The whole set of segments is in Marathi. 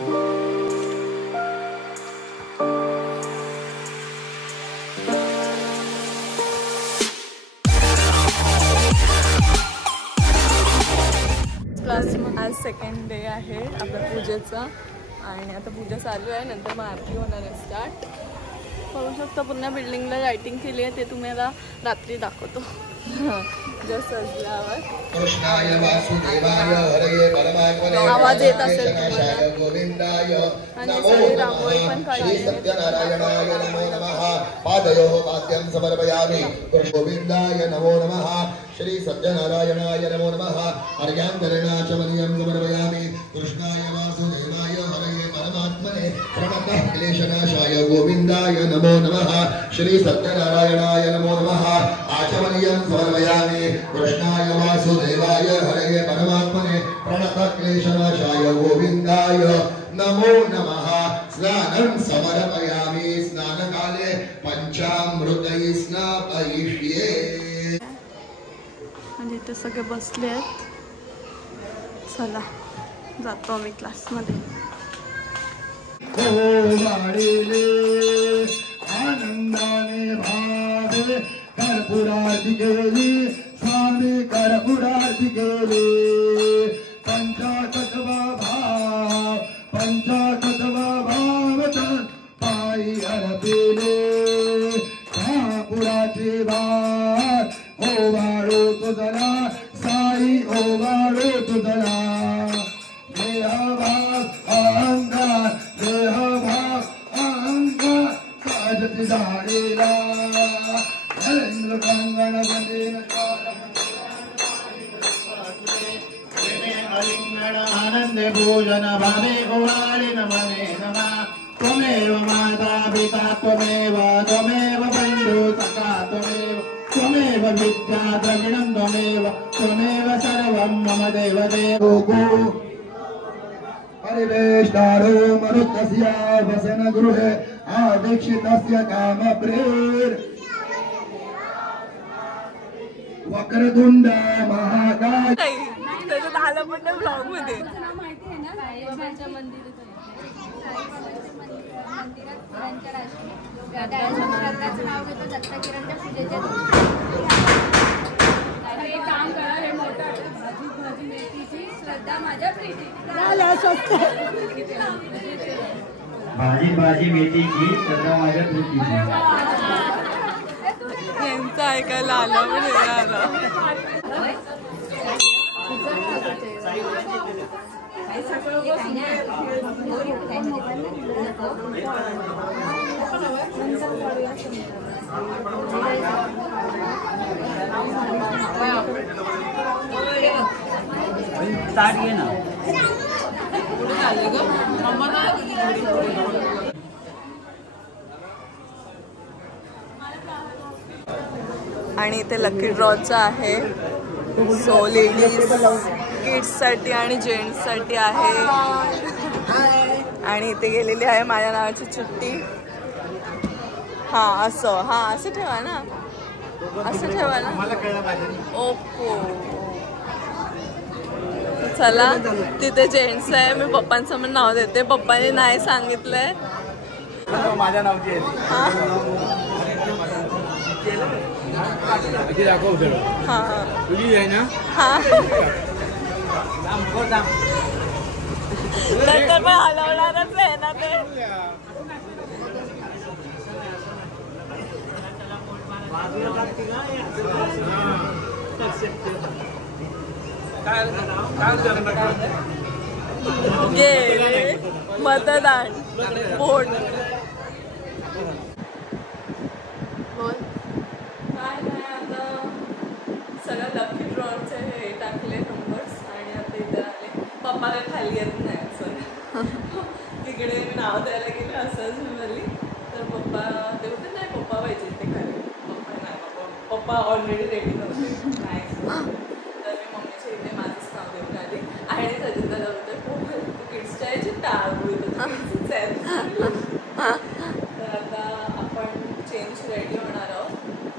आज सेकंड डे आहे आपल्या पूजेचा आणि आता पूजा चालू आहे. नंतर मग आरती होणार आहे स्टार्ट. पाहू शकता पूर्ण बिल्डिंगला लाइटिंग केली आहे. ते तुम्हाला रात्री दाखवतो. जस्ट सजल्यावर आवाज येत असेल तुम्हाला. आणि सगळी रांगोळी पण काढली. सत्यनारायणाय नमो नमः. पादयोः पाद्यं समर्पयामि. गोविंदाय नमो नमः. श्री सत्यनारायणाय नमो नमः. अर्घ्यान्तरणाचमनीयं समर्पयामि. कृष्णाय वासुदेवाय हरये परमात्मने प्रणतः क्लेशनाशाय गोविंदाय नमो नमः. श्री सत्यनारायणाय नमो नमः. आचमनीयं समर्पयामि. कृष्णाय वासुदेवाय हरये परमात्मने प्रणतः क्लेशनाशाय गोविंदाय नमो नमः. स्नानं समर्पयामि. स्नानकाले पंचामृतैः स्नापयिष्ये. आणि इथे सगळे बसले आहेत. चला जातो आम्ही क्लासमध्ये. आनंदाने भावे कर्पूरारती केली. स्वामी कर्पूरारती केली. पंचातत्व भाव पंचातत्व भावतन पायी अर्पिले. कापुराची भार ओवाळो तुझला साई ओवाळो तुझला. देहभाव अहंकार देहभाव अहंकार काजती झालेला. नरेंद्र कंगण बंदेन आनंद भोजन भावे ओवाळे नमने नमः. त्वमेव माता पिता त्वमेव त्वमेव बंधु सखा त्वमेव त्वमेव विद्या द्रविणं त्वमेव त्वमेव सर्वं मम देव देवो गो. परिवेष्टारो मरुतस्य वसनगृहे आदीक्षितस्य कामप्रेर. वक्रतुंड महाकाय. त्याच्यात आलं पण नाही ब्लॉग मध्ये. भाजी भाजी मेथीची श्रद्धा माझ्या प्रीतीची. यांचं ऐकायला आलं पण हे आलं. आणि इथे लकी ड्रॉचं आहे. सो लेडीज किड्स साठी आणि जेंट्स साठी आहे. आणि इथे गेलेली आहे माझ्या नावाची चिठ्ठी. हा असं ठेवा ना. असं ठेवा ना. ओप्पो. चला तिथे जेंट्स आहे. मी पप्पांसमोर नाव देते. पप्पाने नाही सांगितलंय. माझ्या नावची आहे. तुझी आहे ना. नंतर पण हलवणारच आहे ना ते. गेले मतदान वोट. बोल काय नाही. आता सगळं लकी ड्रॉचे हे टाकले नंबर्स आणि आता इथे आले. पप्पा काय खाली येत नाही. सर तिकडे मी नाव द्यायला गेले असंच म्हणली तर पप्पा ते होते नाही. पप्पा पाहिजे ते खाली. पप्पा नाही. पप्पा ऑलरेडी रेडी नव्हते. नाही तर मी मम्मीच्या इथे माझंच नाव देऊन आली. आणि सजिता जाऊ तू किड्सच्या याची टाळगुळी किड्सच आहे. तर आता आपण चेंज रेडी होणार आहोत.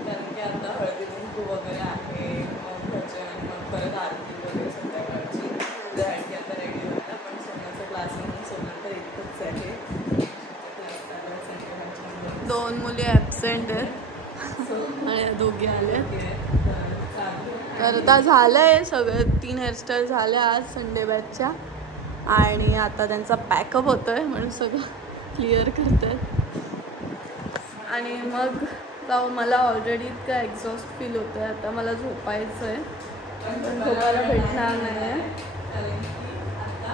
कारण की आता हळदी कुंकू वगैरे आहे. मग भजन मग परत आरती वगैरे संध्याकाळची. त्यासाठी आता रेडी व्हायला. पण सोन्याचा क्लास म्हणून सोन्यात ॲबसेंट आहे आणि दोघी आले. तर आता झालंय सगळं, 3 हेअरस्टाईल झाल्या आज संडे बॅचच्या आणि आता त्यांचा पॅकअप होतोय म्हणून सगळं क्लिअर करतोय आणि मग जाऊ. मला ऑलरेडी इतकं एक्झॉस्ट फील होतंय, आता मला झोपायचं आहे पण झोपायला भेटणार नाही आहे कारण की आता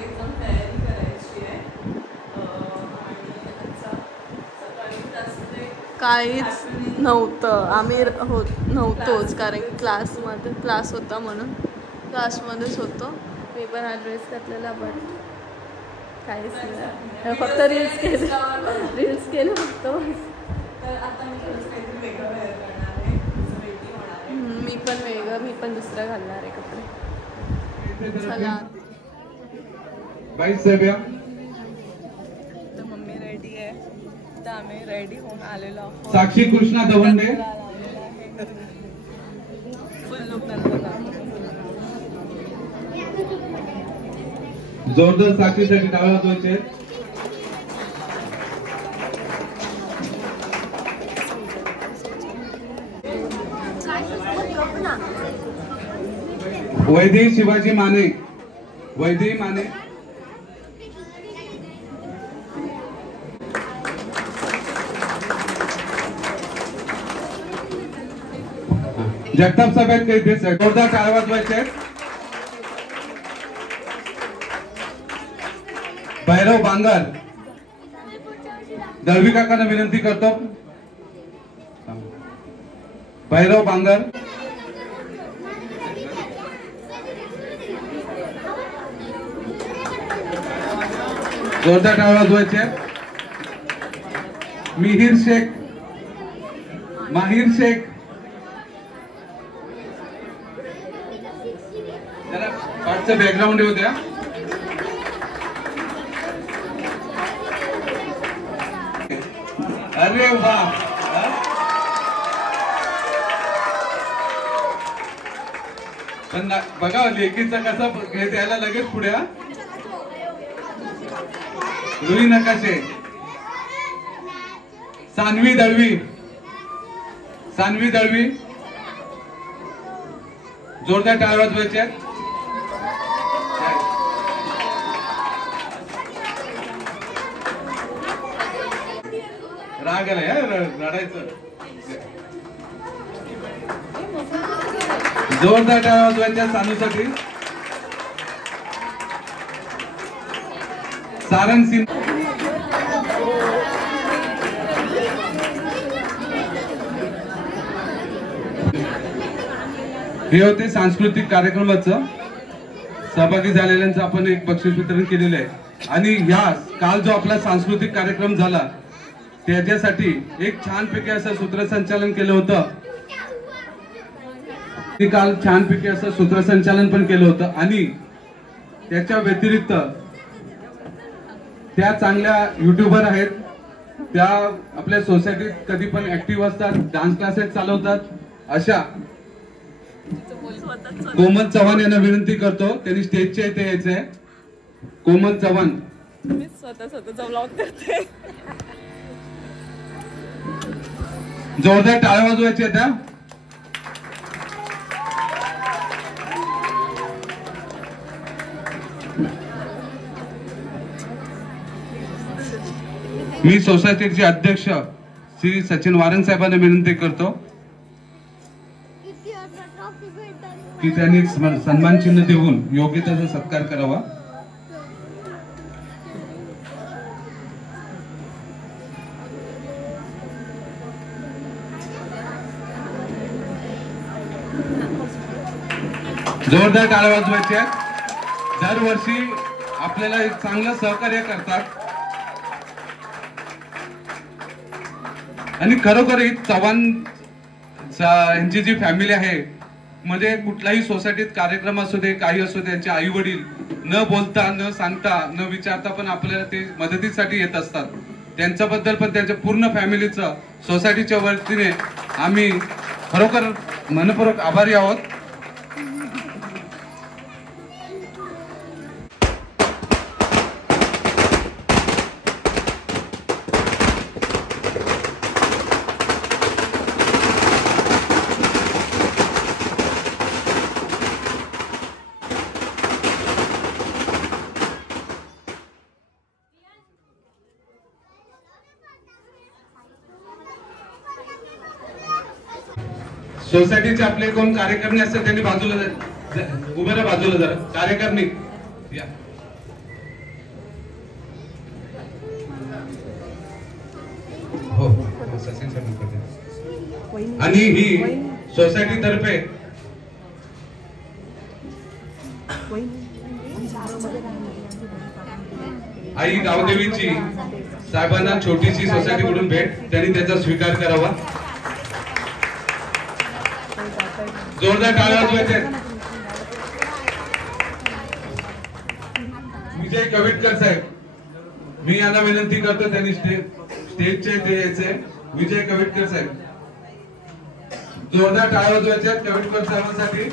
एकदम तयारी करायची आहे आणि आजचा सकाळी जास्त काहीच नव्हतं. आम्ही नव्हतोच कारण की क्लास होता म्हणून क्लासमध्येच होतो. मी पण हा ड्रेस घातलेला पण काहीच नाही, फक्त रील्स केले फक्त. तर आता मी काहीतरी वेगळं वेअर करणार आहे, रेडी होणार आहे. मी पण वेगळं, मी पण दुसरं घालणार आहे कपडे. चला तर मम्मी रेडी आहे, तर आम्ही रेडी होऊन आलेलो आहोत. साक्षी कृष्णा दवंडे फुल लुक नंतर जोरदार साक्षीसाठी डाव्या हाताचे वैदेही शिवाजी माने, वैदेही माने, जगताप सभेत काही दिस आहे. जोरदार टाळ्या वाजवायचे. भैरव बांगर, दळवी काकांना विनंती करतो. भैरव बांगर, जोरदार टाळ्या वाजवायचे. मिहिर शेख, माहिर शेख, जरा पाठचं बॅकग्राऊंड येऊ द्या. अरे वाह, पण बघा लेकीचा कसा द्यायला लगेच पुढे. रुई नकाशे, सानवी दळवी, सानवी दळवी, जोरदार टाळ्या वाजवायच्या. राग आला यार, रडायचं. जोरदार टाळ्या वाजवायच्या सानूसाठी. सारंग सिंग, हे होते सांस्कृतिक कार्यक्रमाचं सहभागी झालेल्यांचं आपण एक बक्षीस वितरण केलेलं आहे. आणि ह्या काल जो आपला सांस्कृतिक कार्यक्रम झाला त्याच्यासाठी एक छानपैकी असं सूत्रसंचालन केलं होतं. काल छानपैकी असं सूत्रसंचालन पण केलं होतं आणि त्याच्या व्यतिरिक्त त्या चांगल्या युट्यूबर आहेत, त्या आपल्या सोसायटीत कधी पण ऍक्टिव्ह असतात, डान्स क्लासेस चालवतात. अशा कोमल चव्हाण यांना विनंती करतो, त्यांनी स्टेजच्या इथे यायचंय. कोमल चव्हाण, मी स्वतः व्लॉग करते. जोरदार टाळ्या वाजवायच्या त्या. मी सोसायटीचे अध्यक्ष श्री सचिन वारन साहेबांना विनंती करतो की त्यांनी सन्मान चिन्ह देऊन योग्य त्याचा सत्कार करावा. जोरदार टाळ्या वाजवायच्या. दरवर्षी आपल्याला एक चांगलं सहकार्य करतात आणि खरोखर चव्हाण यांची जी फॅमिली आहे, म्हणजे कुठलाही सोसायटीत कार्यक्रम असू दे, काही असू दे, त्यांचे आई वडील न बोलता, न सांगता, न विचारता पण आपल्याला ते मदतीसाठी येत असतात. त्यांच्याबद्दल पण त्यांच्या पूर्ण फॅमिलीचं सोसायटीच्या वतीने आम्ही खरोखर मनपूर्वक आभारी आहोत. सोसायटीचे आपले कोण कार्यकर्ते असतात त्यांनी बाजूला उभे राहा, बाजूला जरा कार्यकर्ते या. हो सचिन सर करते. आणि ही सोसायटी तर्फे आई गावदेवीची साहेबांना छोटीशी सोसायटीकडून भेट, त्यांनी त्याचा स्वीकार करावा. जोरदार टाळ्या वाजवायचे. विजय कविटकर साहेब, मी यांना विनंती करतो त्यांनी स्टेजचे ते यायचे. विजय कविटकर साहेब, जोरदार टाळ्या वाजवायच्या कविटकर साहेबांसाठी.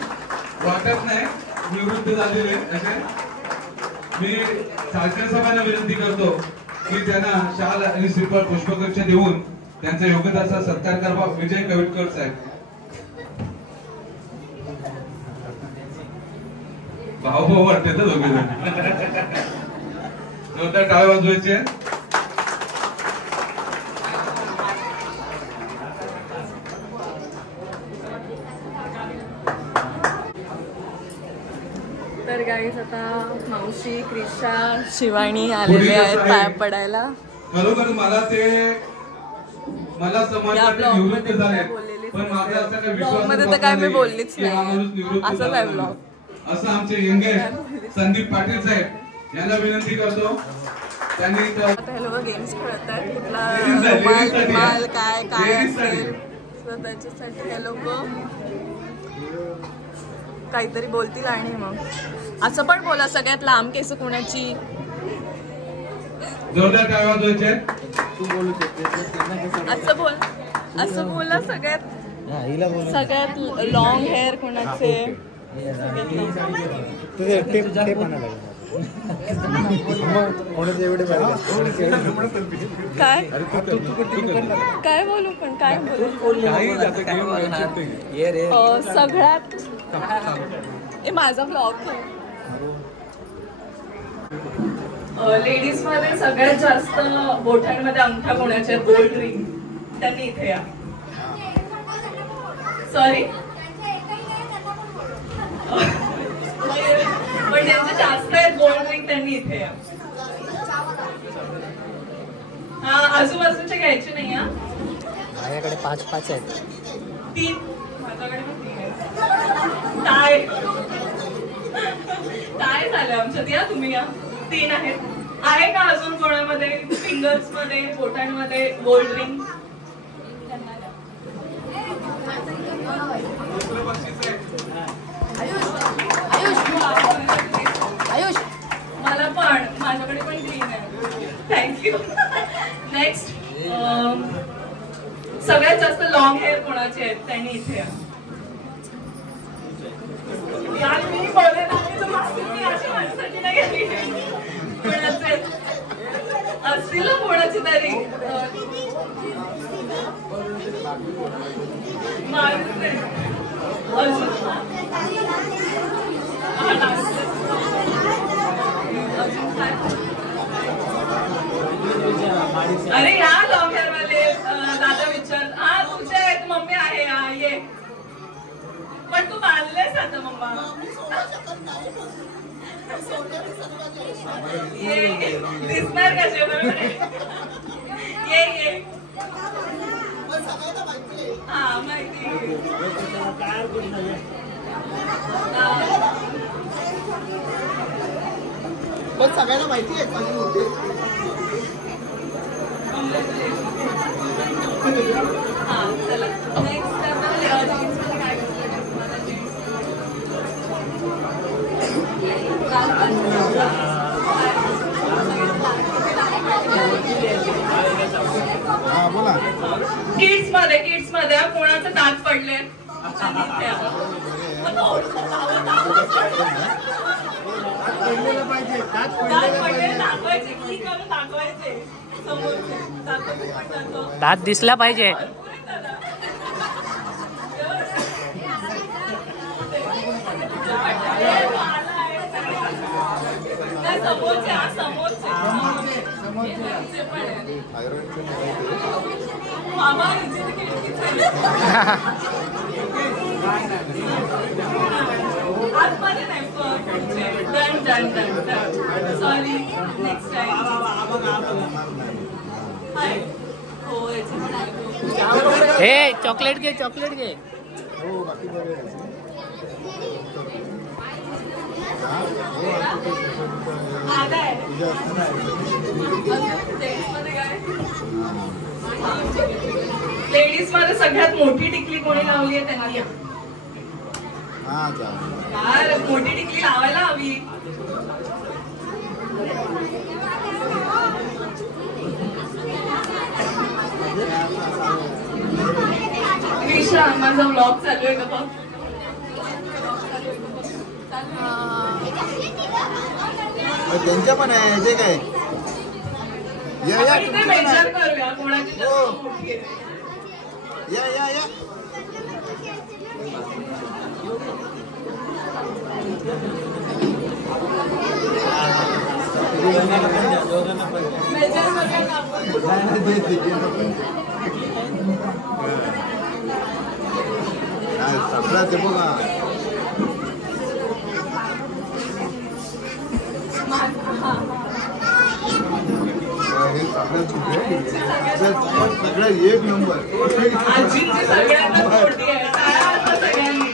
वाटत नाही निवृत्त झालेले असे. मी शासकीय सभांना विनंती करतो की त्यांना शाल आणि श्रीफळ पुष्पगुच्छ देऊन त्यांचा योग्यतेचा सत्कार करावा. विजय कविटकर साहेब. भाऊ वाटते तर दोघे जण. जोरदार टाळ्या वाजवायचे. तर गाईज आता मावशी, क्रिशा, शिवानी आलेले आहेत पाया पडायला. खरोखर मला समाजात निवृत्त झाले, पण माझा असा काही विश्वास मध्ये तर काय मी बोललीच नाही. असंच आहे ब्लॉग. असं आमचे यंगेस्ट संदीप पाटील साहेब यांना विनंती करतो. त्यांनी हे लोक गेम्स खेळत आहेत. कुठला काय काय असेल तर त्याच्यासाठी हे लोक काहीतरी बोलतील. आणि मग असं पण बोला, सगळ्यात लांब केस कोणाची. जोरदार टाळ्या वाजवायचे. असं बोला, सगळ्यात लॉंग हेअर कोणाचे. काय बोलू, पण काय बोलू. सगळ्यात माझा ब्लॉग. लेडीज मध्ये सगळ्यात जास्त बोटांमध्ये अंगठा कोणाचे आहेत, गोल्ड रिंग, त्यांनी इथे या. सॉरी, पण ज्यांचे जास्त आहेत गोल्ड रिंग त्यांनी इथे या. हा, आजूबाजूचे घ्यायचे नाही. हा, माझ्याकडे 5-5 आहेत. 3 माझ्याकडे पण 3 आहेत. काय झालं आमच्यात. या तुम्ही या. 3 आहेत. आहे का अजून कोणामध्ये फिंगर्स मध्ये, बोटांमध्ये गोल्ड रिंग. आयुष, मला पण, माझ्याकडे पण ग्रीन आहे. थँक्यू. नेक्स्ट, सगळ्यात जास्त लॉंग हेअर कोणाचे आहेत त्यांनी इथे या. मी बोलले मी अशी माझ्यासाठी नाही गेली. कोणाचे असतील ना कोणाची तरी. अरे या लॉंग हेअर वाले दादा विचार. हा, तुझे आहेत. मम्मी आहे. हा, ये. पण तू बांधलेस आता मम्मा. ये दिसणार कसे. बरोबर आहे. ये. हा, माहिती. पण सगळ्यांना माहिती आहे माझी मोठी. हा, चला नेक्स्ट काय किड्स मध्ये कोणाचं दात पडले. दात दिसला पाहिजे. आतमध्ये नाही done done done done sorry next time hi हो याची हे चॉकलेट घे चॉकलेट घे. लेडीज मध्ये सगळ्यात मोठी टिकली कोणी लावली आहे त्यांनी यार मोठी टिकली लावायला हवी. विशा माझा व्लॉग चालू आहे का बघ. त्यांच्या पण आहे जे काय मेजर करूया कोणाची जास्त मोठी आहे. या मेजर करूया का आपण सगळं ते बघा सगळ्या एक नंबर आजींची सगळ्यांना मोठी आहे सगळ्यांनी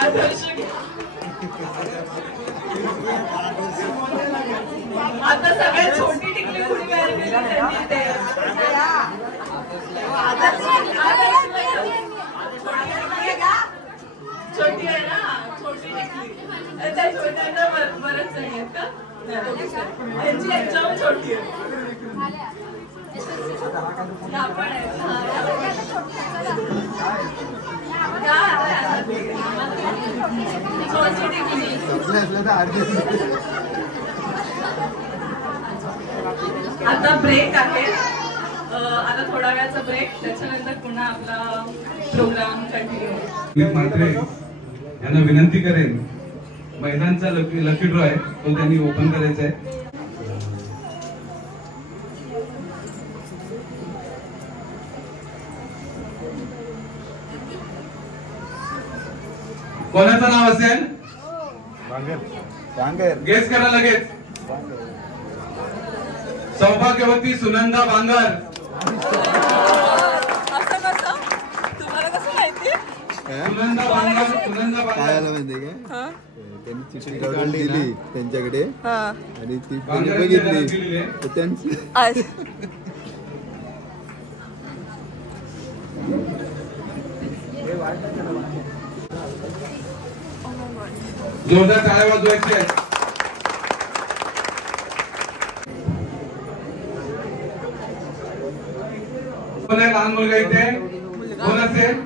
आदर्श आता सगळ्यात छोटी टिकली कुणी मिळाली त्यांनी ते छोटी आहे ना छोटी टिकली त्या छोट्यांना बरंच नाही आहेत का त्यांची याच्यावर छोटी आहे आपण छोटी टिकली आता ब्रेक आहे आता थोडा वेळाचा ब्रेक त्याच्यानंतर पुन्हा आपला प्रोग्राम कंटिन्यू. मात्रे यांना विनंती करेन महिलांचा लकी ड्रॉ आहे तो त्यांनी ओपन करायचा आहे. कोणाचं नाव असेल गेस करा लगेच. सौभाग्यवती सुनंदा बांगर. असं कसं तुम्हाला कसं माहिती. सुनंदा बांगर सुनंदा काय बांगर आलं माहितीये का त्यांनी चिठ्ठी काढून दिली त्यांच्याकडे आणि ती बांगर बघितली दिलेली आहे. तर त्यांची जोरदार टाळ्या वाजवायची आहे. कोण आहे लहान मुलगा इथे कोण असेल.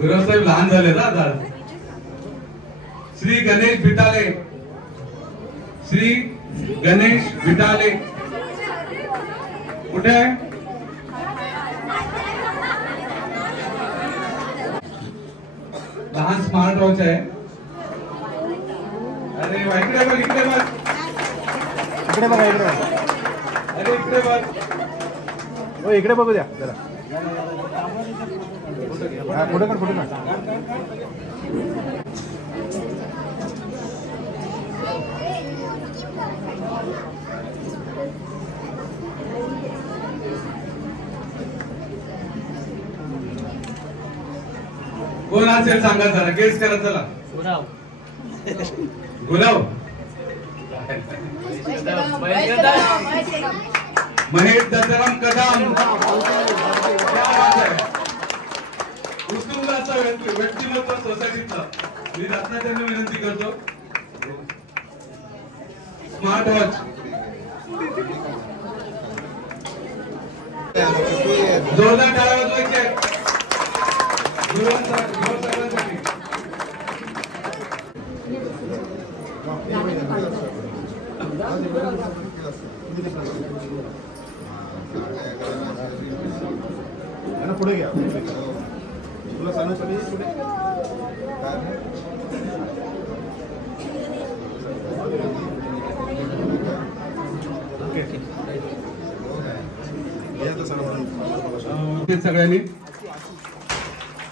गुरु साहेब लहान झाले ना आता. श्री गणेश बिटाले श्री गणेश बिटाले कुठे आहे. लहान स्मार्ट वॉच आहे. अरे वा, इकडे बघ इकडे बघ इकडे बघा इकडे अरे इकडे बघ. हो इकडे बघू द्या जरा फोटो काढ फोटो काढ. कोण असेल सांगा जरा गेस करा चला. गुराव गुलाव महेश दत्तराम कदम. क्या बात आहे. उत्तुंग असं व्यक्तिमत्व सोसायटीचं मी रत्नाच्यांना विनंती करतो. स्मार्ट वॉच जोरदार टाळ्या वाजवायची आहे. सगळ्यांसाठी पुढे घ्या तुला सांगण्यासाठी पुढे ओके बघते सगळ्यांनी.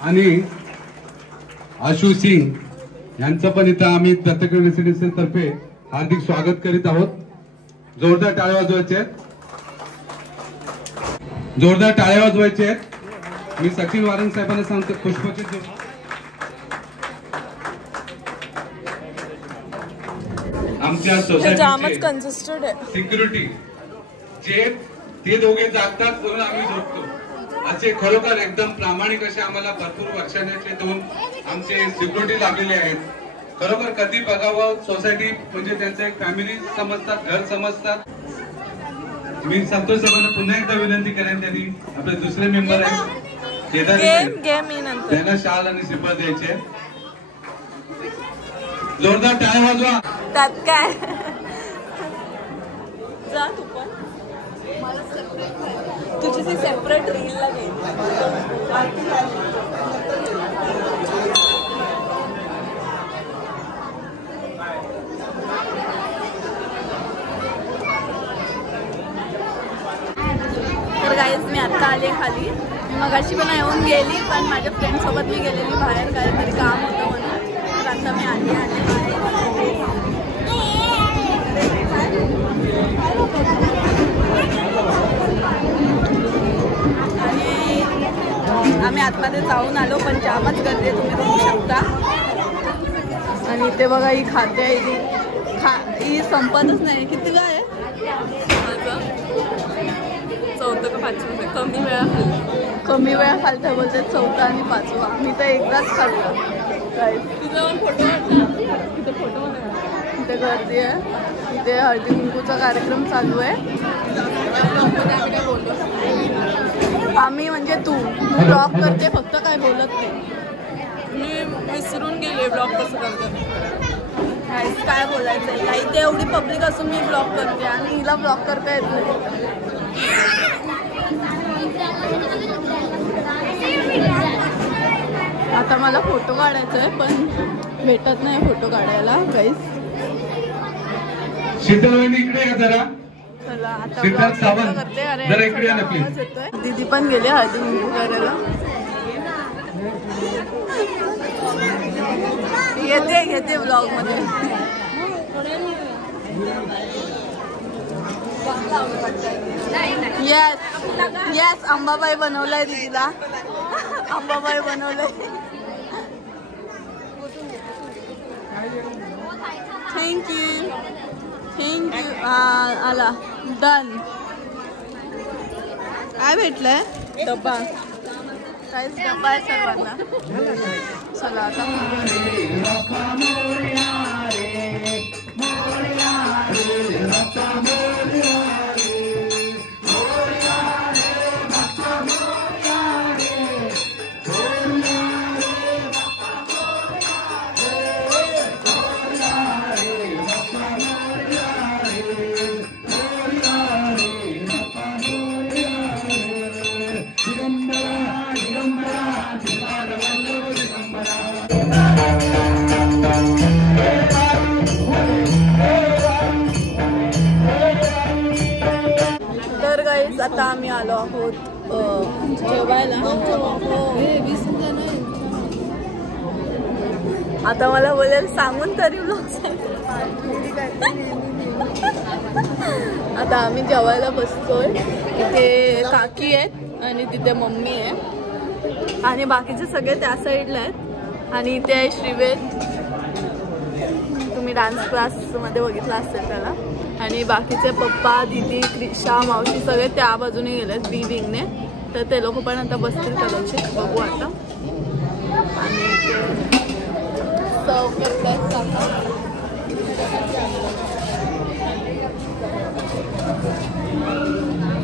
आणि आशु सिंग यांचं पण इथं आम्ही दत्तक रेसिडेन्सी तर्फे हार्दिक स्वागत करीत आहोत. जोरदार टाळ्या वाजवायचे, जोरदार टाळ्या वाजवायचे. मी सचिन वारंग साहेबांना सांगतो पुष्पचे आमच्या सोसायटीचे सिक्युरिटी जे ते दोघे जागतात म्हणून आम्ही झोपतो असे खरोखर एकदम प्रामाणिक असे आम्हाला भरपूर वर्षांचे दोन आमचे सिक्युरिटी लागलेले आहेत. खरोखर कधी बघावं सोसायटी म्हणजे त्यांचं एक फॅमिली समजतात, घर समजतात. मी संतोष साहेबांना पुन्हा एकदा विनंती करेन, त्यांनी आपले दुसरे मेंबर आहेत केदार त्यांना शाल आणि श्रीफळ द्यायचे. जोरदार टाळ्या वाजवा. त्यात काय जा तू पण तुझी ती सेपरेट रील ला घे. तर गाईज मी आत्ता आले खाली. मी मगाशी पण येऊन गेली, पण माझ्या फ्रेंड सोबत मी गेलेली बाहेर, काहीतरी काम होतं म्हणून. तर आता मी आली आणि आम्ही आतमध्ये जाऊन आलो, पण जामच गर्दी तुम्ही बघू शकता. आणि इथे बघा ही खाते आहे, ही संपतच नाही. किती काय आहे? चौथं का पाचवं कमी वेळा कमी वेळा खालता बोलते. चौथा आणि पाचवा मी तर एकदाच खाल्लं. तुझा फोटो तिथे फोटो इथे गर्दी आहे. इथे हळदी कुंकूचा कार्यक्रम चालू आहे. आम्ही म्हणजे तू ब्लॉग करते फक्त, काय बोलत नाही. मी विसरून गेले ब्लॉग कसं करतात. काय बोलायचं आहे. इथे एवढी पब्लिक असून मी ब्लॉग करते आणि हिला ब्लॉग करता येत नाही. आता मला फोटो काढायचा आहे, पण भेटत नाही फोटो काढायला काहीच. शीतल वहिनी इकडे या जरा. चला आता शीतल सावंत करते. अरे जरा इकडे या ना प्लीज. दीदी पण गेले हळदी कुंकू करायला. येते ब्लॉग मध्ये. येस अंबाबाई बनवलाय दीदीला. अंबाबाई बनवलंय. थँक्यू. आला डन. काय भेटलंय? डब्बा. काहीच डब्बा आहे सर्वांना. चला आता आता आम्ही आलो आहोत जेवायला. आता मला बोलेल सांगून तरी आता आम्ही जेवायला बसतोय. इथे काकी आहेत आणि तिथे मम्मी आहे आणि बाकीचे सगळे त्या साईडला आहेत. आणि इथे आहे श्रीवेद, तुम्ही डान्स क्लासमध्ये बघितला असेल त्याला. आणि बाकीचे पप्पा, दीदी, क्रिशा, मावशी सगळे त्या बाजूने गेलेत बी विंगने. तर ते लोक पण आता बसतील कदाचित, बघू आता. आणि सर्व करतात.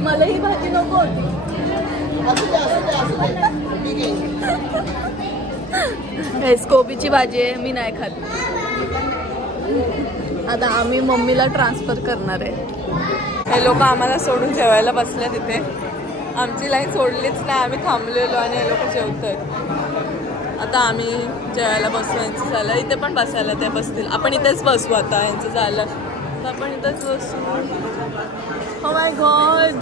मला ही भाजी नको होती. कोबीची भाजी आहे, मी नाही खात. आता आम्ही मम्मीला ट्रान्सफर करणार आहे. हे लोक आम्हाला सोडून जेवायला बसले तिथे. आमची लाईन सोडलीच नाही, आम्ही थांबलेलो आणि हे लोक जेवतात. आता आम्ही जेवायला बसू. यांचं झालं, इथे पण बसायला ते बसतील. आपण इथेच बसू. आता यांचं झालं तर आपण इथेच बसू. Oh my God.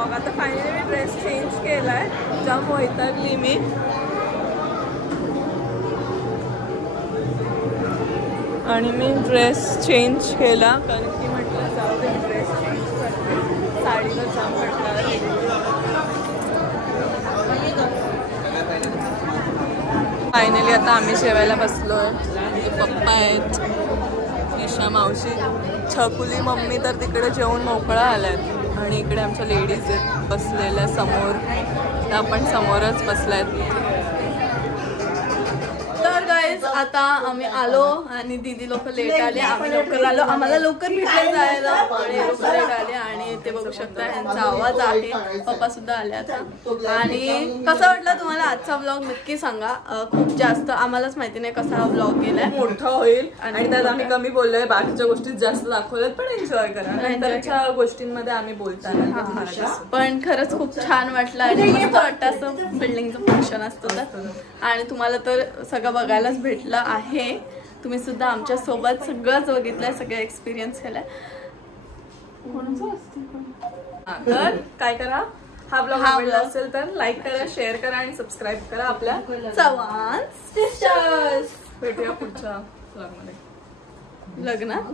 ब्लॉग. आता फायनली मी ड्रेस चेंज केलाय, जाम वैतागली मी. आणि मी ड्रेस चेंज केला कारण की म्हटलं जाऊ दे ड्रेस चेंज करते, साडीवर जाम म्हटलं. फायनली आता आम्ही जेवायला बसलोय. पप्पा आहेत, निशा मावशी, छकुली मम्मी तर तिकडे जेवून मोकळा आल्यात आणि इकडे आमच्या लेडीज आहेत बसलेल्या समोर. तर आपण समोरच बसलायत. तर गाईज आता आम्ही आलो आणि दीदी लोक लेट आले, आम्ही लवकर आलो. आम्हाला लवकर भेटले जायला आणि लवकर लेट आले. आणि ते बघू शकता यांचा आवाज आहे. पप्पा सुद्धा आले आता. आणि कसा वाटला तुम्हाला आजचा ब्लॉग नक्की सांगा. खूप जास्त आम्हालाच माहिती नाही कसा हा ब्लॉग गेलाय, मोठा होईल आणि त्यात आम्ही कमी बोललोय, बाकीच्या गोष्टी जास्त दाखवल्यात. पण एन्जॉय करा, नंतरच्या गोष्टींमध्ये आम्ही बोलताना. पण खरंच खूप छान वाटलं आणि मस्त वाटतं असं बिल्डिंगचं फंक्शन असतं तर. आणि तुम्हाला तर सगळं बघायलाच भेटलं आहे. तुम्ही सुद्धा आमच्या सोबत सगळंच बघितलंय, सगळं एक्सपिरियन्स केलाय. तर काय करा, हा ब्लॉग आवडला असेल तर लाईक करा, शेअर करा आणि सबस्क्राईब करा आपल्या चव्हाण सिस्टर्स. भेटूया पुढच्या ब्लॉगमध्ये, लग्नात.